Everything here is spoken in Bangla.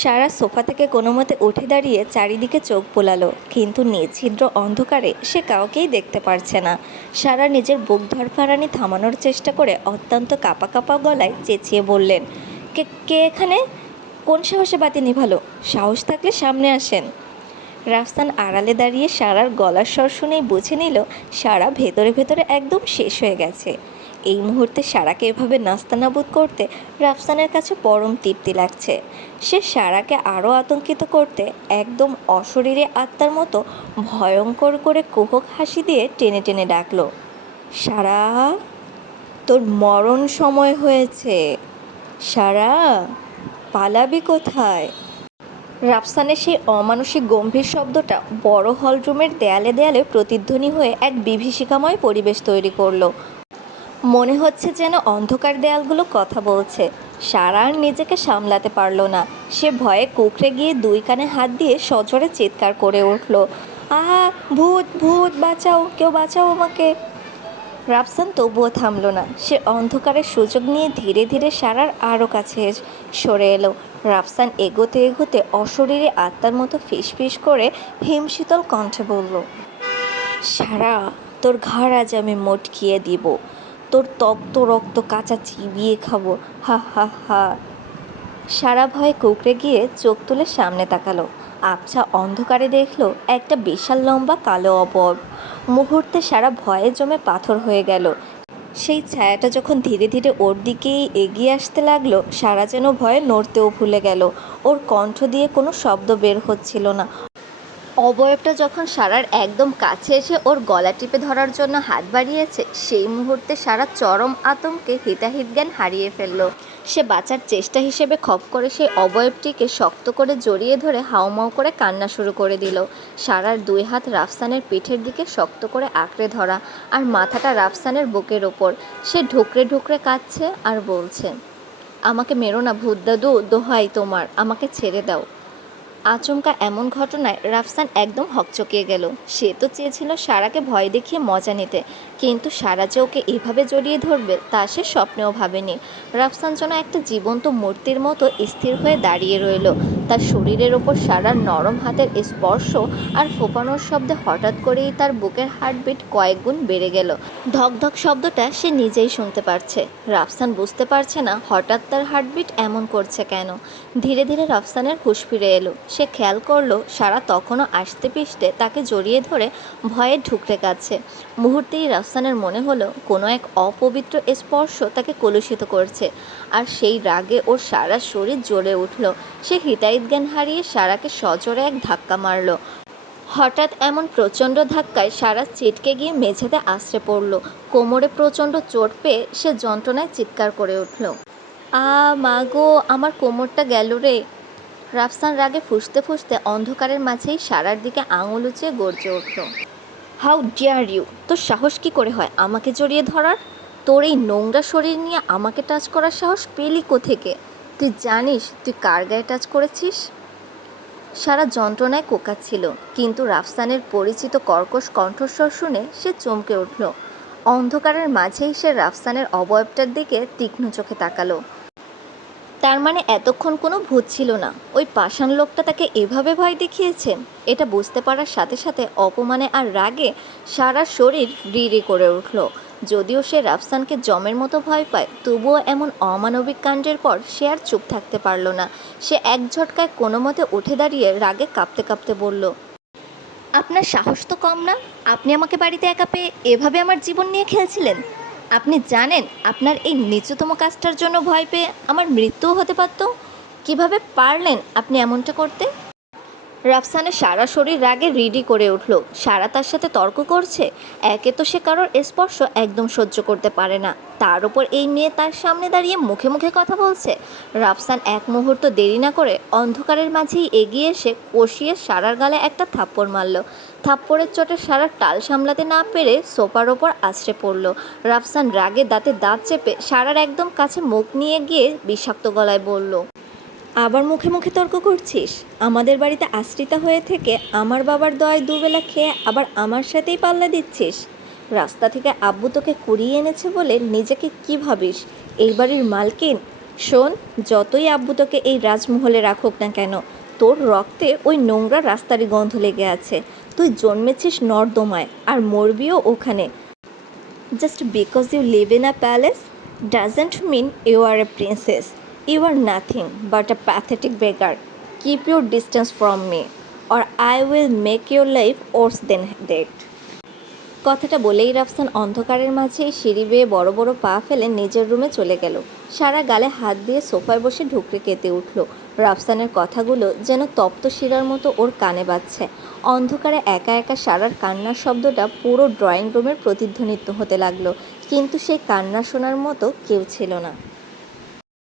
সারা সোফা থেকে কোনো মতে উঠে দাঁড়িয়ে চারিদিকে চোখ বোলালো, কিন্তু নিঃছিদ্র অন্ধকারে সে কাউকেই দেখতে পারছে না। সারা নিজের বুক ধরফরানি থামানোর চেষ্টা করে অত্যন্ত কাঁপা কাঁপা গলায় চেঁচিয়ে বললেন, কে কে এখানে? কোন সাহসে বাতি নিভালো? সাহস থাকলে সামনে আসেন। রাফসান আড়ালে দাঁড়িয়ে সারার গলার স্বর শুনেই বুঝে নিল সারা ভেতরে ভেতরে একদম শেষ হয়ে গেছে। এই মুহূর্তে সারাকে এভাবে নাস্তানাবুদ করতে রাফসানের কাছে পরম তৃপ্তি লাগছে। সে সারাকে আরও আতঙ্কিত করতে একদম অশরীরে আত্মার মতো ভয়ঙ্কর করে কুহক হাসি দিয়ে টেনে টেনে ডাকলো, সারা, তোর মরণ সময় হয়েছে। সারা, পালাবি কোথায়? রাফসানের সেই অমানসিক গম্ভীর শব্দটা বড় হলরুমের দেয়ালে দেয়ালে প্রতিধ্বনি হয়ে এক বিভীষিকাময় পরিবেশ তৈরি করলো। মনে হচ্ছে যেন অন্ধকার দেয়ালগুলো কথা বলছে। সারা আর নিজেকে সামলাতে পারল না। সে ভয়ে কুঁকড়ে গিয়ে দুই কানে হাত দিয়ে সজোরে চিৎকার করে উঠল, আহা, ভূত ভূত, বাঁচাও, কেউ বাঁচাও আমাকে। রাফসান তবুও থামল না। সে অন্ধকারের সুযোগ নিয়ে ধীরে ধীরে সারার আরও কাছে সরে এলো। রাফসান এগোতে এগোতে অশরীরে আত্মার মতো ফিসফিস করে হিমশীতল কণ্ঠে বলল, সারা, তোর ঘাড় আজ আমি মটকিয়ে দিব, তোর তপ্ত রক্ত কাঁচা চিবিয়ে খাবো, হা হা হা। সারা ভয়ে কুঁকড়ে গিয়ে চোখ তুলে সামনে তাকালো। আবছা অন্ধকারে দেখলো একটা বিশাল লম্বা কালো অবয়ব। মুহূর্তে সারা ভয়ে জমে পাথর হয়ে গেল। সেই ছায়াটা যখন ধীরে ধীরে ওর দিকেই এগিয়ে আসতে লাগলো, সারা যেন ভয়ে নড়তেও ভুলে গেল। ওর কণ্ঠ দিয়ে কোনো শব্দ বের হচ্ছিল না। অবয়বটা যখন সারার একদম কাছে এসে ওর গলা টিপে ধরার জন্য হাত বাড়িয়েছে, সেই মুহূর্তে সারা চরম আতঙ্কে হিতাহিত জ্ঞান হারিয়ে ফেলল। সে বাঁচার চেষ্টা হিসেবে খপ করে সেই অবয়বটিকে শক্ত করে জড়িয়ে ধরে হাউমাউ করে কান্না শুরু করে দিল। সারার দুই হাত রাফসানের পিঠের দিকে শক্ত করে আঁকড়ে ধরা, আর মাথাটা রাফসানের বুকের ওপর। সে ঢুকরে ঢুকরে কাঁদছে আর বলছে, আমাকে মেরো না ভূত দাদু, দোহাই তোমার, আমাকে ছেড়ে দাও। আচমকা এমন ঘটনায় রাফসান একদম হকচকিয়ে গেল। সে তো চেয়েছিল সারাকে ভয় দেখিয়ে মজা নিতে, কিন্তু সারা যে ওকে এভাবে জড়িয়ে ধরবে তা সে স্বপ্নেও ভাবেনি। রাফসান যেন একটা জীবন্ত মূর্তির মতো স্থির হয়ে দাঁড়িয়ে রইল। তার শরীরের ওপর সারার নরম হাতের স্পর্শ আর ফোঁপানোর শব্দে হঠাৎ করেই তার বুকের হার্টবিট কয়েক গুণ বেড়ে গেল। ধকধক শব্দটা সে নিজেই শুনতে পারছে। রাফসান বুঝতে পারছে না হঠাৎ তার হার্টবিট এমন করছে কেন। ধীরে ধীরে রাফসানের হুঁশ ফিরে এলো। সে খেয়াল করলো সারা তখনও আস্তে পিষ্টে তাকে জড়িয়ে ধরে ভয়ে ঢুকরে কাঁদছে। মুহূর্তেই রাফসানের মনে হলো কোনো এক অপবিত্র স্পর্শ তাকে কলুষিত করছে, আর সেই রাগে ওর সারা শরীর জ্বলে উঠল। সে হিতাহিত জ্ঞান হারিয়ে সারাকে সজোরে এক ধাক্কা মারল। হঠাৎ এমন প্রচণ্ড ধাক্কায় সারা ছিটকে গিয়ে মেঝেতে আছড়ে পড়ল। কোমরে প্রচণ্ড চোট পেয়ে সে যন্ত্রণায় চিৎকার করে উঠল, মা গো, আমার কোমরটা গেল রে। রাফসান রাগে ফুঁসতে ফুঁসতে অন্ধকারের মাঝেই সারার দিকে আঙুল উঁচিয়ে গর্জে উঠল, হাউ ডিয়ার ইউ! তোর সাহস কী করে হয় আমাকে জড়িয়ে ধরার? তোর এই নোংরা শরীর নিয়ে আমাকে টাচ করার সাহস পেলি কোথেকে? তুই জানিস তুই কার গায়ে টাচ করেছিস? সারা যন্ত্রণায় কোঁকাচ্ছিল, কিন্তু রাফসানের পরিচিত কর্কশ কণ্ঠস্বর শুনে সে চমকে উঠল। অন্ধকারের মাঝেই সে রাফসানের অবয়বটার দিকে তীক্ষ্ণ চোখে তাকালো। তার মানে এতক্ষণ কোনো ভূত ছিল না, ওই পাষাণ লোকটা তাকে এভাবে ভয় দেখিয়েছে। এটা বুঝতে পারার সাথে সাথে অপমানে আর রাগে সারা শরীর রিরি করে উঠল। যদিও সে রাফসানকে জমের মতো ভয় পায়, তবুও এমন অমানবিক কাণ্ডের পর সে আর চুপ থাকতে পারল না। সে এক ঝটকায় কোনো মতে উঠে দাঁড়িয়ে রাগে কাঁপতে কাঁপতে বলল, আপনার সাহস তো কম না! আপনি আমাকে বাড়িতে একা পেয়ে এভাবে আমার জীবন নিয়ে খেলছিলেন। আপনি জানেন আপনার এই নিচুতম কাজটার জন্য ভয় পেয়ে আমার মৃত্যুও হতে পারত। কিভাবে পারলেন আপনি এমনটা করতে? রাফসানের সারা শরীর রাগে রিডি করে উঠল। সারা তার সাথে তর্ক করছে। একে তো সে কারোর স্পর্শ একদম সহ্য করতে পারে না, তার উপর এই মেয়ে তার সামনে দাঁড়িয়ে মুখে মুখে কথা বলছে। রাফসান এক মুহূর্ত দেরি না করে অন্ধকারের মাঝেই এগিয়ে এসে কষিয়ে সারার গালে একটা থাপ্পড় মারল। থাপ্পড়ের চোটে সারা টাল সামলাতে না পেরে সোফার ওপর আছড়ে পড়ল। রাফসান রাগে দাঁতে দাঁত চেপে সারার একদম কাছে মুখ নিয়ে গিয়ে বিষাক্ত গলায় বলল, আবার মুখে মুখে তর্ক করছিস? আমাদের বাড়িতে আশ্রিতা হয়ে থেকে আমার বাবার দয়ায় দুবেলা খেয়ে আবার আমার সাথেই পাল্লা দিচ্ছিস? রাস্তা থেকে আব্বু তোকে কুড়িয়ে এনেছে বলে নিজেকে কি ভাবিস? এই বাড়ির মালকিন? শোন, যতই আব্বু তোকে এই রাজমহলে রাখুক না কেন, তোর রক্তে ওই নোংরা রাস্তারই গন্ধ লেগে আছে। তুই জন্মেছিস নর্দমায় আর মরবিও ওখানে। Just because you live in a palace doesn't mean you are a princess. You are nothing but a pathetic beggar. Keep your distance from me or I will make your life worse than that. কথাটা বলেই রাফসান অন্ধকারের মাঝেই সিঁড়ি বেয়ে বড় বড় পা ফেলে নিজের রুমে চলে গেল। সারা গালে হাত দিয়ে সোফায় বসে ঢুকরে কেঁদে উঠল। রাফসানের কথাগুলো যেন তপ্ত শিরার মতো ওর কানে বাজছে। অন্ধকারে একা একা সারার কান্নার শব্দটা পুরো ড্রয়িং রুমের প্রতিধ্বনিত হতে লাগলো, কিন্তু সেই কান্না শোনার মতো কেউ ছিল না।